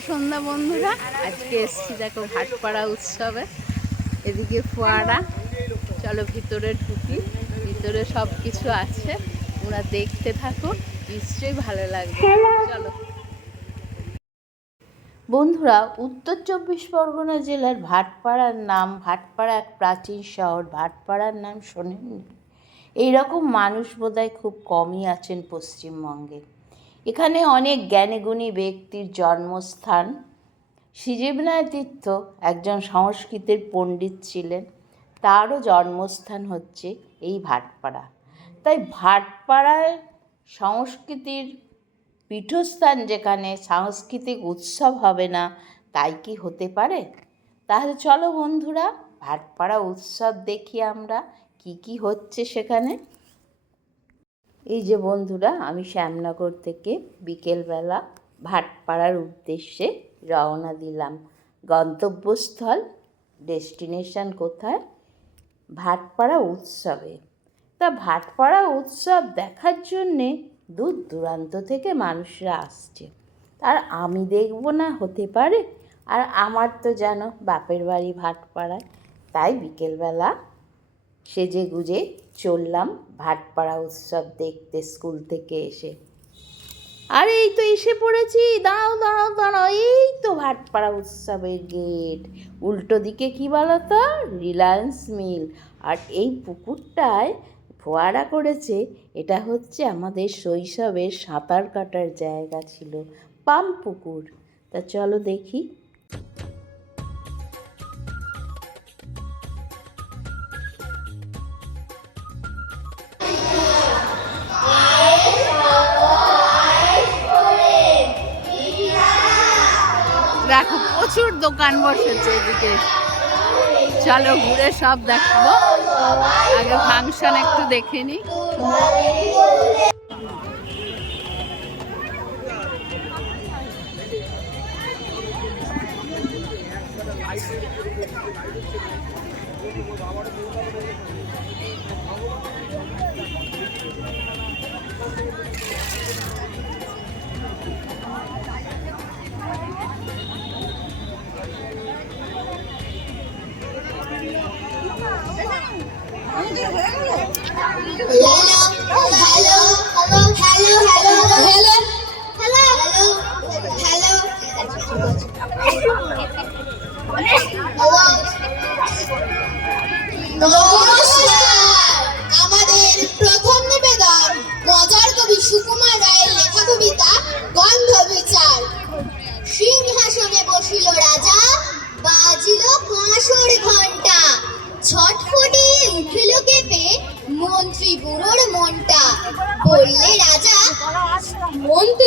সন্ধ্যা, বন্ধুরা। আজকে এসছি দেখো ভাটপাড়া উৎসবে। এদিকে ফোয়ারা। চলো ভিতরে ঢুকি। ভিতরে সব কিছু আছে। ওরা দেখতে থাকো। নিশ্চয়ই ভালো লাগবে। চলো। বন্ধুরা, উত্তর চব্বিশ পরগনা জেলার ভাটপাড়ার নাম, ভাটপাড়া এক প্রাচীন শহর। ভাটপাড়ার নাম শোনেননি? এইরকম মানুষ বোধহয় খুব কমই আছেন পশ্চিমবঙ্গে। এখানে অনেক জ্ঞানীগুণী ব্যক্তির জন্মস্থান। শ্রীজীবনায় তীর্থ একজন সংস্কৃতের পণ্ডিত ছিলেন। তারও জন্মস্থান হচ্ছে এই ভাটপাড়া। তাই ভাটপাড়ায় সংস্কৃতির পীঠস্থান যেখানে সাংস্কৃতিক উৎসব হবে না, তাই কি হতে পারে? তাহলে চলো বন্ধুরা, ভাটপাড়া উৎসব দেখি আমরা, কি কি হচ্ছে সেখানে। এই যে বন্ধুরা, আমি শ্যামনগর থেকে বিকেলবেলা ভাটপাড়ার উদ্দেশ্যে রওনা দিলাম। গন্তব্যস্থল, ডেস্টিনেশন কোথায়? ভাটপাড়া উৎসবে। তা ভাটপাড়া উৎসব দেখার জন্যে দূর দূরান্ত থেকে মানুষরা আসছে। আর আমি দেখব না, হতে পারে। আর আমার তো জানো, বাপের বাড়ি ভাটপাড়ায়। তাই বিকেলবেলা সেজে গুজে চললাম ভাটপাড়া উৎসব দেখতে স্কুল থেকে এসে। আরে, এই তো এসে পড়েছি। দাঁড়াও দাঁড়াও দাঁড়াও। এই তো ভাটপাড়া উৎসবের গেট উল্টো দিকে কি বলো তো রিলায়েন্স মিল আর এই পুকুরটায় ফোয়ারা করেছে। এটা হচ্ছে আমাদের শৈশবের সাঁতার কাটার জায়গা ছিল। পাম পুকুর। তা চলো দেখি। প্রচুর দোকান বসেছে এদিকে। চলো ঘুরে সব দেখব। আগে ফাংশন একটু দেখে নি। আমাদের প্রথম নিবেদন মজার কবি সুকুমার রায়ের লেখা গন্ধ বিচার সিংহাসনে বসিল রাজা বাজিল কাঁসর ঘণ্টা ছটফটে উঠিল কেঁপে মন্ত্রী বুড়োর মনটা। বললে, রাজা, মন্ত্রী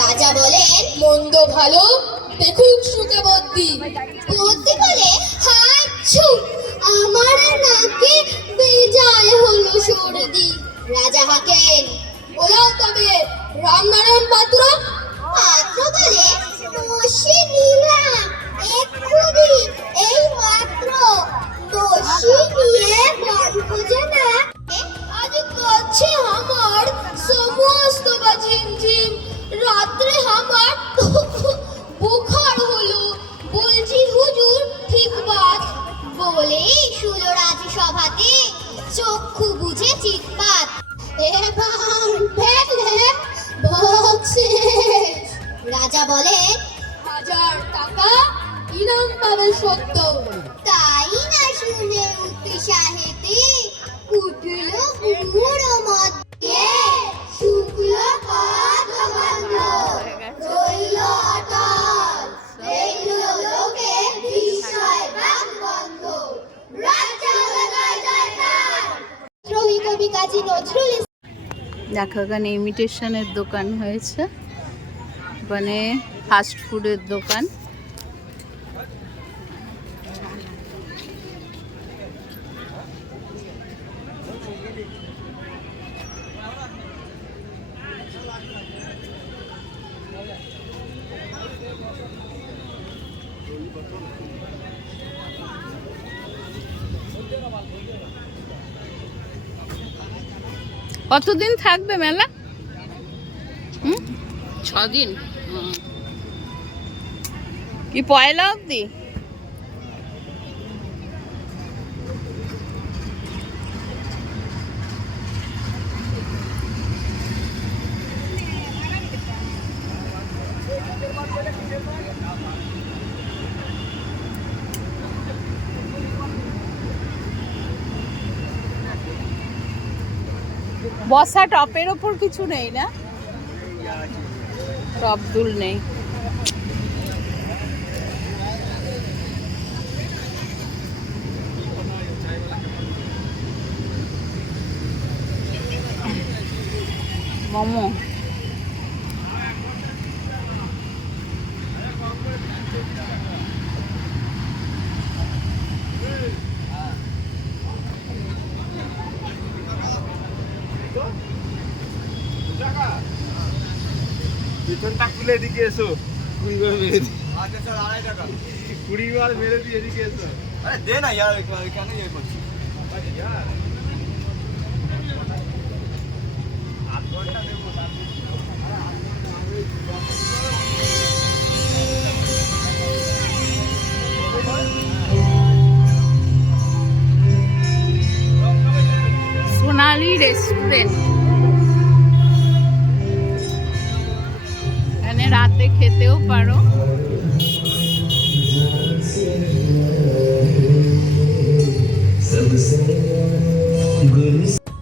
রাজা বলেন, মন্দ ভালো, দেখুন সুখে বদ্যি বদ্যি বলে হাই আমার নাকে বেজায় হলো সর্দি। রাজা হাকেন ওরা তবে রামনারায়ণ পাত্র বলেই শুলো রাজসভাতে কবি কাজী নজরুল দেখো এখানে ইমিটেশনের দোকান হয়েছে। মানে ফাস্ট ফুডের দোকান। কতদিন থাকবে মেলা? হুম? ছদিন। কি পয়লা অবধি? বসা টপের ওপর কিছু নেই না? টপ দুল নেই। মোমো। এদিকে এসো। কুড়ি বার মেরে দিই আচ্ছা স্যার আড়াই টাকা। কুড়ি বার মেরে দিই এদিকে এসো। আরে দে না ইয়ার কেন ইয়ে করছিস আধ ঘণ্টা দেবো সোনালি রেস্টুরেন্ট রাতে খেতেও পারো। দাও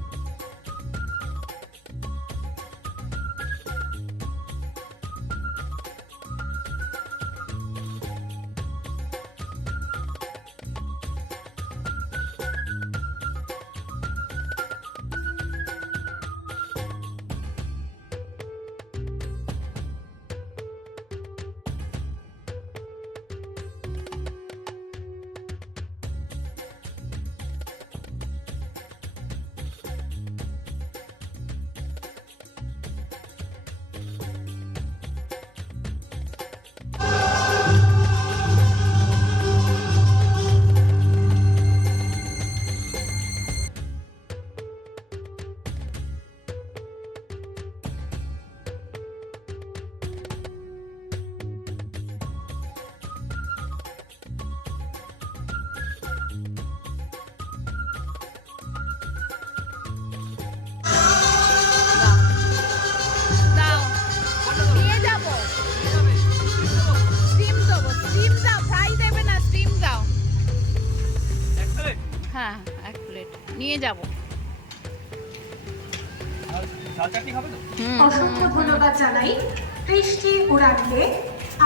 নিয়ে যাব। অসংখ্য ধন্যবাদ জানাই। বৃষ্টি উড়ানকে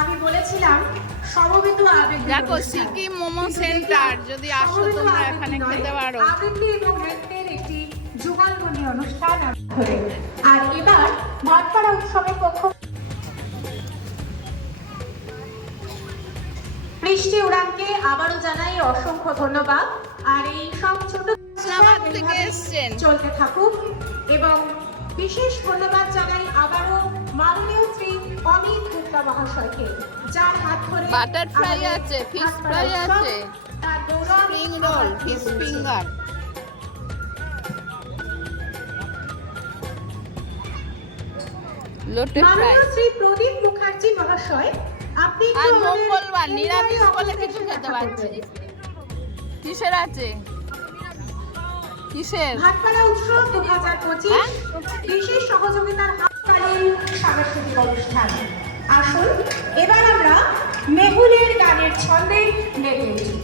আমি বলেছিলাম সমবেত আবেগ দেখো সিকিম মোমো সেন্টার যদি আসো তোমরা এখানে খেতে পারো। এবং নৃত্যের একটি যুগলবনী অনুষ্ঠান আর এবার ভাটপাড়া উৎসবের পক্ষ বৃষ্টি উড়ানকে আবারও জানাই অসংখ্য ধন্যবাদ। আর এই সব ছোট চলতে থাকুক এবং বিশেষ ধন্যবাদ জানাই আবারও মাননীয় শ্রী অমিত গুপ্তা মহাশয়কে যার হাত ধরে আমাদের আছে, fry উৎসব আছে। তার গৌরব স্প্রিং রোল ফিশ ফিঙ্গার লোটে ফ্রাই মাননীয় শ্রী প্রদীপ মুখার্জি মহাশয় আর মঙ্গলবার নিরামিষ বলে অফিসে কিছু এসে খেতে পারছি। কিসের আছে? কিসের? উৎসব দু হাজার পঁচিশ। হ্যাঁ? বিশেষ সহযোগিতার সাংস্কৃতিক অনুষ্ঠান। আসুন এবার আমরা মেহুলের গানের ছন্দে মেতে উঠি।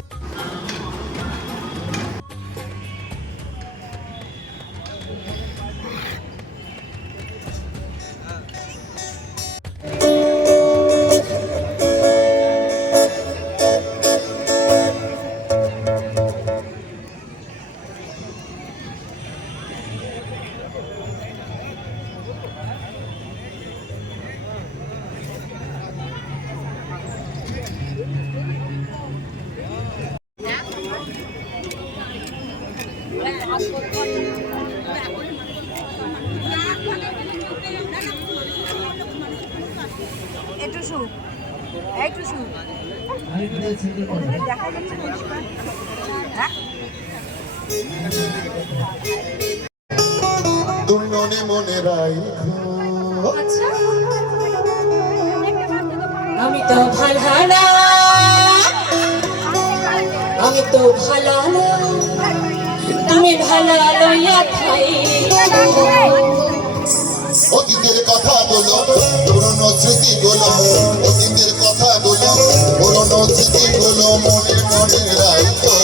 ভালো তুমি ভালো অতীতের কথা বলো পুরনো স্মৃতি বলো অতীতের কথা বলো, পুরনো স্মৃতি বলো মনে মনে রাখো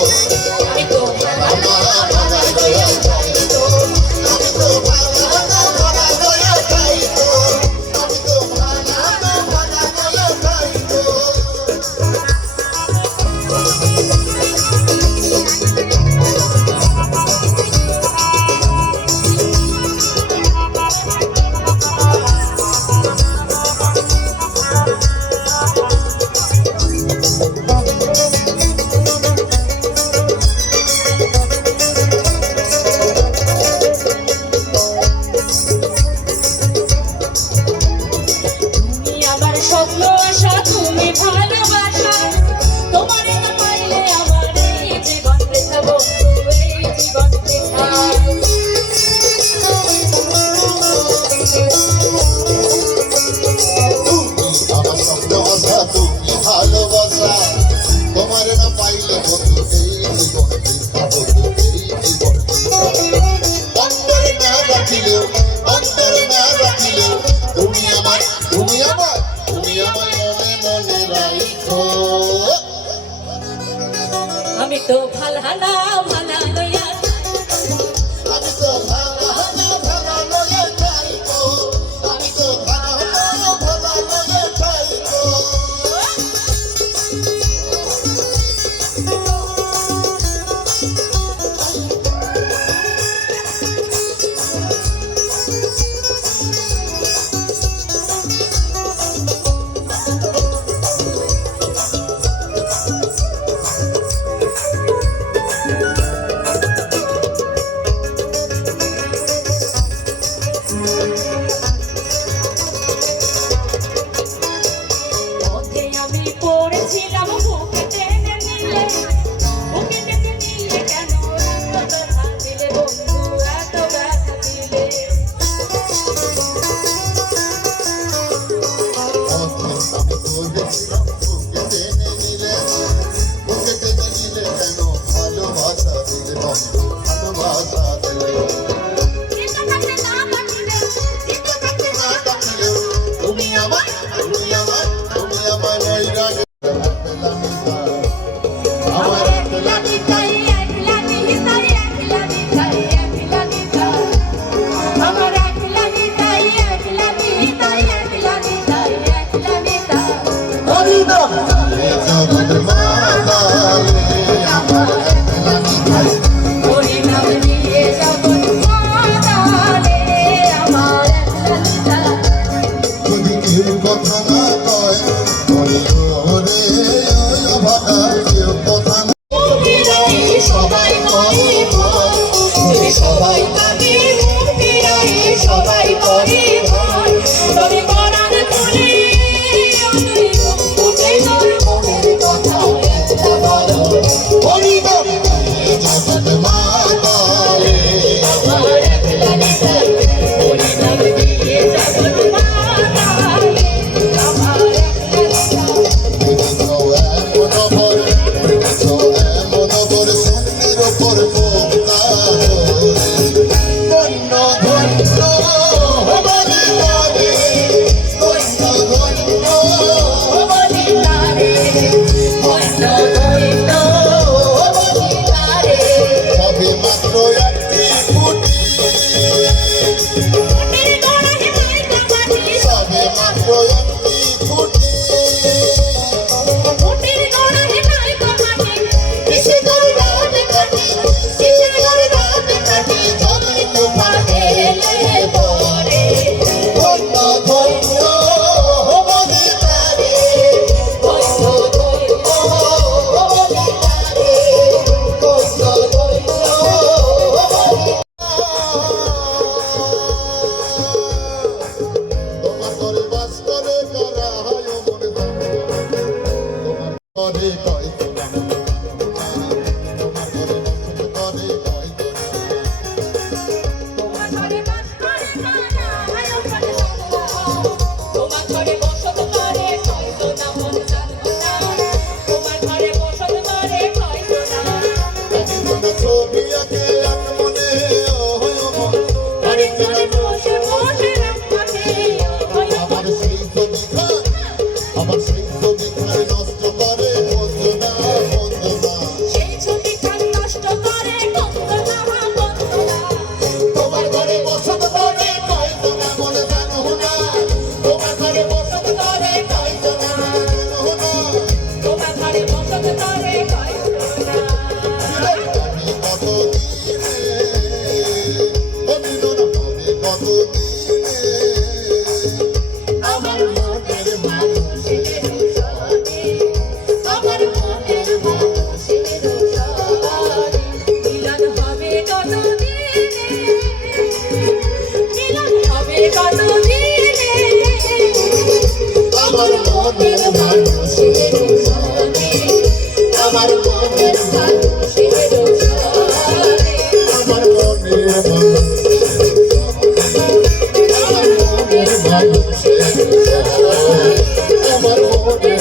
সবাইকে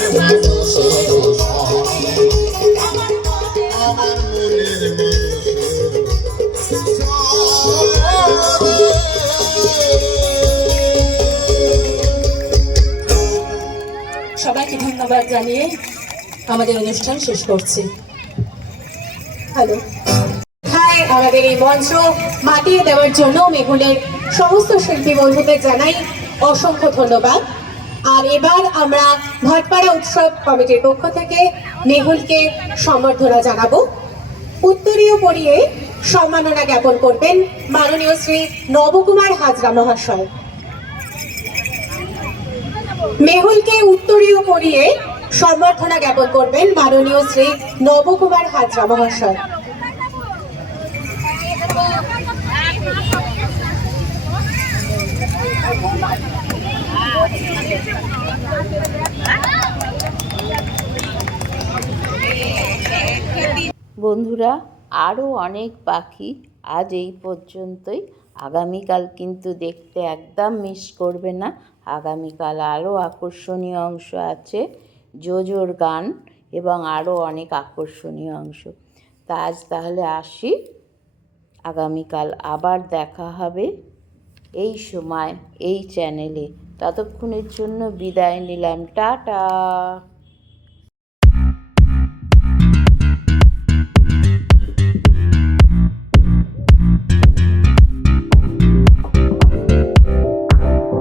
ধন্যবাদ জানিয়ে আমাদের অনুষ্ঠান শেষ করছি। হ্যালো। আমাদের এই মঞ্চ মাতিয়ে দেওয়ার জন্য মেহুলের সমস্ত শিল্পী বন্ধুদের জানাই অসংখ্য ধন্যবাদ। আর এবার আমরা ভাটপাড়া উৎসব কমিটির পক্ষ থেকে মেহুলকে সম্বর্ধনা জানাব। উত্তরীয় পড়িয়ে সম্মাননা জ্ঞাপন করবেন মাননীয় শ্রী নবকুমার হাজরা মহাশয়। মেহুলকে উত্তরীয় পড়িয়ে সম্বর্ধনা জ্ঞাপন করবেন মাননীয় শ্রী নবকুমার হাজরা মহাশয়। বন্ধুরা আরও অনেক পাখি আজ এই পর্যন্তই। আগামীকাল কিন্তু দেখতে একদম মিস করবে না। আগামীকাল আরও আকর্ষণীয় অংশ আছে, জোজোর গান এবং আরও অনেক আকর্ষণীয় অংশ। তা আজ তাহলে আসি। আগামীকাল আবার দেখা হবে। এই সময়, এই চ্যানেলে ততক্ষণের জন্য বিদায় নিলাম। টাটা!